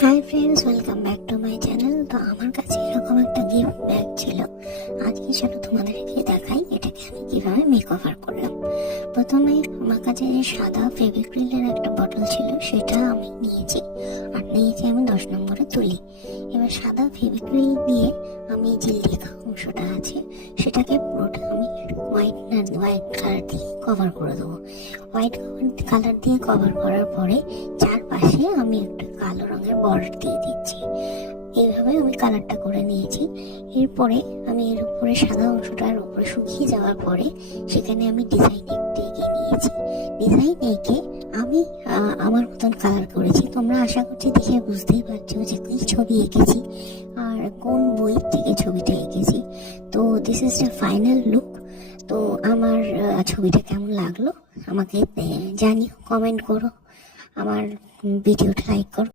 Hi friends, welcome back to my channel. তো আমার কাছে এরকম একটা গিফট ব্যাগ ছিল। আজকে চলো তোমাদেরকে দেখাই এটাকে আমি কিভাবে মেক ওভার করলাম। প্রথমে আমার কাছে যে সাদা ফেভিক্রিলের একটা বটল ছিল সেটা আমি নিয়েছি, আর নিয়েছি আমি 10 নম্বরে তুলি। এবার সাদা ফেভিক্রিল দিয়ে আমি যে লেখা অংশটা আছে সেটাকে পুরোটা আমি হোয়াইট কালার দিয়ে কভার করে দেবো। হোয়াইট কালার দিয়ে কভার করার পরে চারপাশে আমি একটা কালো রঙের বর্ডার দিয়ে দিচ্ছি। এইভাবে আমি কালারটা করে নিয়েছি। এরপরে আমি এর উপরে সাদা অংশটার উপরে শুকিয়ে যাওয়ার পরে সেখানে আমি ডিজাইন একটু এঁকে নিয়েছি। ডিজাইন এঁকে আমি আমার মতন কালার করেছি। তোমরা আশা করছি দেখে বুঝতেই পারছো যে কি ছবি এঁকেছি আর কোন বই থেকে ছবিটা এঁকেছি। তো this is the final look. তো আমার ছবিটা কেমন লাগলো আমাকে জানিও, কমেন্ট করো, আমার ভিডিওটা লাইক করো।